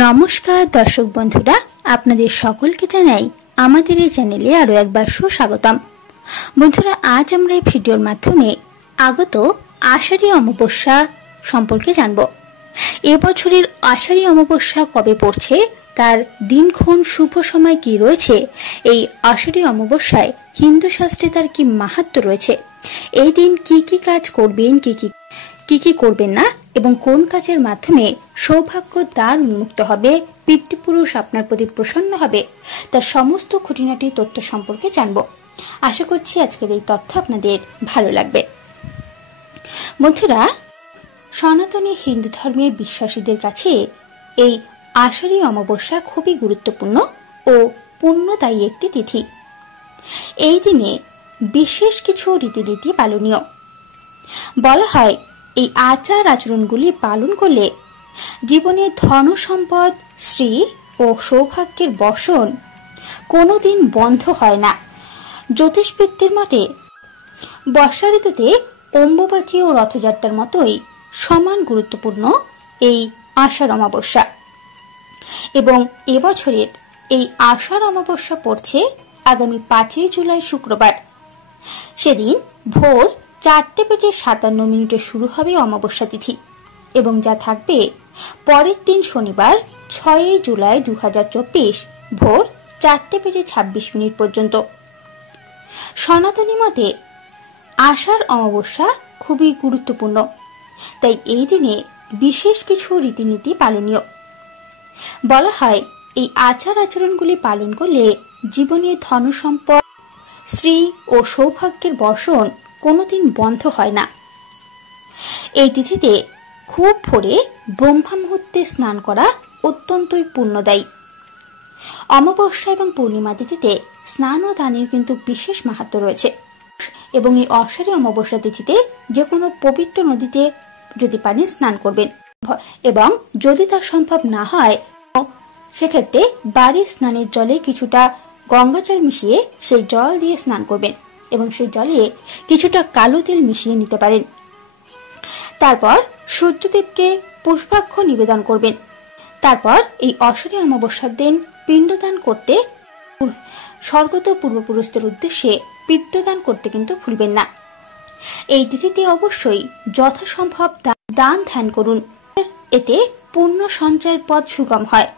নমস্কার দর্শক বন্ধুরা, আপনাদের সকলকে জানাই আমাদের এই চ্যানেলে আরো একবার সুস্বাগতম। বন্ধুরা, আজ আমরা এই ভিডিওর মাধ্যমে আগত আষাঢ়ী অমাবস্যা সম্পর্কে জানব। এবছরের আষাঢ়ী অমাবস্যা কবে পড়ছে, তার দিনক্ষণ শুভ সময় কি রয়েছে, এই আষাঢ়ী অমাবস্যায় হিন্দু শাস্ত্রে তার কি মাহাত্ম্য রয়েছে, এই দিন কি কি কাজ করবেন, কি কি করবেন না, এবং কোন কাজের মাধ্যমে সৌভাগ্য দ্বার উন্মুক্ত হবে, পিতৃপুরুষ আপনার প্রতি প্রসন্ন হবে, তার সমস্ত খুঁটিনাটি তথ্য সম্পর্কে জানব। আশা করছি আজকের এই তথ্য আপনাদের ভালো লাগবে। বন্ধুরা, সনাতনী হিন্দু ধর্মের বিশ্বাসীদের কাছে এই আষাঢ়ী অমাবস্যা খুবই গুরুত্বপূর্ণ ও পুণ্যদায়ী একটি তিথি। এই দিনে বিশেষ কিছু রীতিনীতি পালনীয়। বলা হয়, এই আচার আচরণগুলি পালন করলে জীবনে ধন সম্পদ, শ্রী ও সৌভাগ্যের বর্ষণ কোনোদিন বন্ধ হয় না। জ্যোতিষবিদদের মতে বর্ষা ঋতুতে অম্বুবাচী ও রথযাত্রার মতোই সমান গুরুত্বপূর্ণ এই আষাঢ় অমাবস্যা। এবং এবছরের এই আষাঢ় অমাবস্যা পড়ছে আগামী 5 জুলাই শুক্রবার। সেদিন ভোর 4:57 শুরু হবে অমাবস্যা তিথি এবং যা থাকবে পরের দিন শনিবার 6 জুলাই 2024 ভোর 4:26 পর্যন্ত। সনাতনী মতে আষাঢ় অমাবস্যা খুবই গুরুত্বপূর্ণ, তাই এই দিনে বিশেষ কিছু রীতিনীতি পালনীয়। বলা হয়, এই আচার আচরণগুলি পালন করলে জীবনে ধন সম্পদ, শ্রী ও সৌভাগ্যের বর্ষণ কোনোদিন বন্ধ হয় না। এই তিথিতে খুব ভোরে ব্রহ্মা মুহূর্তে স্নান করা অত্যন্তই পুণ্যদায়ী। অমাবস্যা এবং পূর্ণিমা তিথিতে স্নান ও দানের কিন্তু বিশেষ মাহাত্ম্য রয়েছে এবং এই আষাঢ়ী অমাবস্যা তিথিতে যে কোনো পবিত্র নদীতে যদি পারেন স্নান করবেন, এবং যদি তা সম্ভব না হয় সেক্ষেত্রে বাড়ির স্নানের জলে কিছুটা গঙ্গা জল মিশিয়ে সেই জল দিয়ে স্নান করবেন এবং সেই জলে কিছুটা কালো তেল মিশিয়ে নিতে পারেন। তারপর সূর্যদেবকে পুষ্পার্ঘ্য নিবেদন করবেন। তারপর এই আষাঢ়ী অমাবস্যার দিন পিণ্ডদান করতে, স্বর্গত পূর্বপুরুষদের উদ্দেশ্যে পিণ্ডদান করতে কিন্তু ভুলবেন না। এই তিথিতে অবশ্যই যথাসম্ভব দান ধ্যান করুন, এতে পুণ্য সঞ্চয়ের পথ সুগম হয়।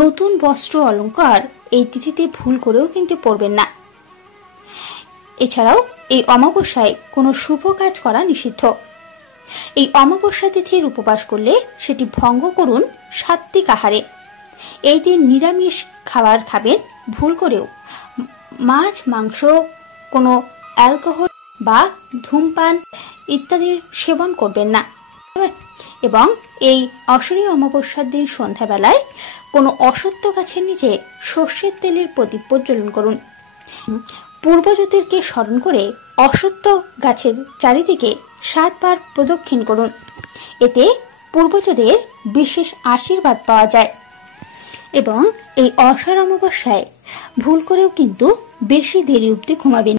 নতুন বস্ত্র অলংকার এই তিথিতে ভুল করেও কিন্তু পরবেন না। এছাড়াও এই অমাবস্যায় কোনো শুভ কাজ করা নিষিদ্ধ। এই অমাবস্যা তিথির উপবাস করলে সেটি ভঙ্গ করুন সাত্ত্বিক আহারে। এই দিন নিরামিষ খাবার খাবেন, ভুল করেও মাছ, মাংস, কোনো অ্যালকোহল বা ধূমপান ইত্যাদির সেবন করবেন না। এবং এই আষাঢ়ী অমাবস্যার দিন সন্ধ্যাবেলায় কোনো অসত্য গাছের নিচে সর্ষের তেলের প্রদীপ প্রজ্বলন করুন। পূর্বজ্যোতির্কে স্মরণ করে অসত্য গাছের চারিদিকে 7 বার প্রদক্ষিণ করুন। এতে পূর্বজদের বিশেষ আশীর্বাদ পাওয়া যায়। এবং এই আষাঢ় অমাবস্যায় ভুল করেও কিন্তু বেশি দেরি অবধি ঘুমাবেন।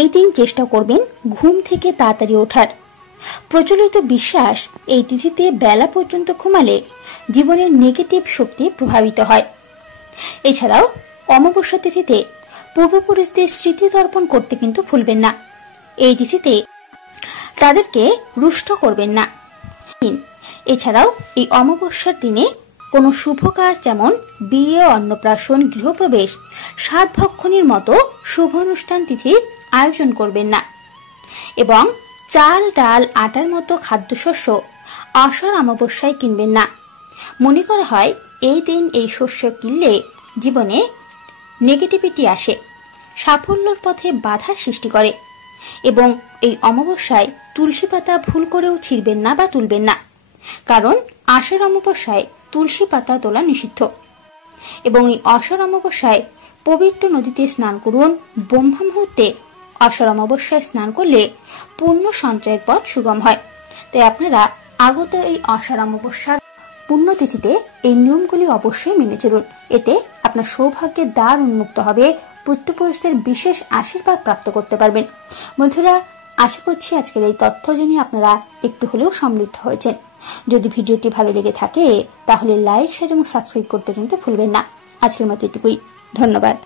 এই দিন চেষ্টা করবেন ঘুম থেকে তাড়াতাড়ি ওঠার। প্রচলিত বিশ্বাস, এই তিথিতে বেলা পর্যন্ত ঘুমালে জীবনের নেগেটিভ শক্তি প্রভাবিত হয়। এছাড়াও অমাবস্যা তিথিতে পূর্বপুরুষদের স্মৃতি তর্পণ করতে কিন্তু ভুলবেন না। এই তিথিতে তাদেরকে রুষ্ট করবেন না। এছাড়াও এই অমাবস্যার দিনে কোনো শুভ কাজ যেমন বিয়ে, অন্নপ্রাশন, গৃহপ্রবেশ, সাতভক্ষণের মতো শুভ অনুষ্ঠান তিথির আয়োজন করবেন না। এবং চাল, ডাল, আটার মতো খাদ্যশস্য আষাঢ় অমাবস্যায় কিনবেন না। মনে করা হয় এই দিন এই শস্য কিনলে জীবনে নেগেটিভিটি আসে, সাফল্যের পথে বাধা সৃষ্টি করে। এবং এই অমাবস্যায় তুলসী পাতা ভুল করেও ছিঁড়বেন না বা তুলবেন না, কারণ আষাঢ় অমাবস্যায় তুলসী পাতা তোলা নিষিদ্ধ। এবং এই আষাঢ় অমাবস্যায় পবিত্র নদীতে স্নান করুন। ব্রহ্মা মুহূর্তে আষাঢ় অমাবস্যায় স্নান করলে পুণ্য সঞ্চয়ের পথ সুগম হয়। তাই আপনারা আগত এই আষাঢ় অমাবস্যার পুণ্যতিথিতে এই নিয়মগুলি অবশ্যই মেনে চলুন। এতে আপনার সৌভাগ্যের দ্বার উন্মুক্ত হবে, পিতৃপুরুষদের বিশেষ আশীর্বাদ প্রাপ্ত করতে পারবেন। বন্ধুরা, আশা করছি আজকের এই তথ্য জেনে আপনারা একটু হলেও সমৃদ্ধ হয়েছেন। যদি ভিডিওটি ভালো লেগে থাকে তাহলে লাইক, শেয়ার এবং সাবস্ক্রাইব করতে কিন্তু ভুলবেন না। আজকের মতো এটুকুই, ধন্যবাদ।